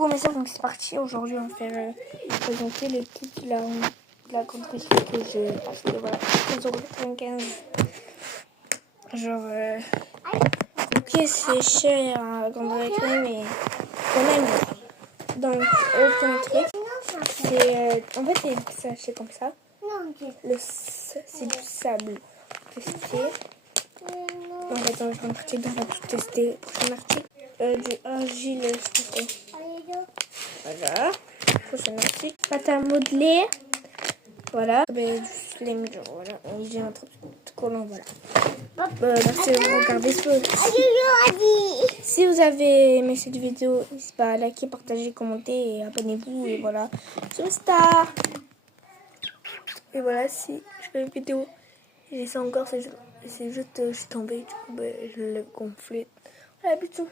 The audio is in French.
Coucou mes soeurs, donc c'est parti. Aujourd'hui on va faire présenter le kit de la grande équipe que j'ai acheté. Voilà, 15,95 €. Genre, ok, c'est cher à la grande équipe, mais quand même. Donc, aucun truc. C'est en fait, c'est sachet comme ça. C'est du sable. Tester. Donc, attends, je vais partir dans la tout tester. Prochain article. Du argile, je sais. Voilà. Prochain article. Pâte à modeler. Voilà. Ben, du slime, voilà. J'ai un truc collant, voilà. Merci de regarder. Si vous avez aimé cette vidéo, n'hésitez pas à liker, partager, commenter et abonnez-vous. Et voilà. Je suis star. Et voilà, si je fais une vidéo, j'ai ça encore, c'est juste, je suis tombée, du coup, ben, je l'ai gonflé. Voilà, bisous.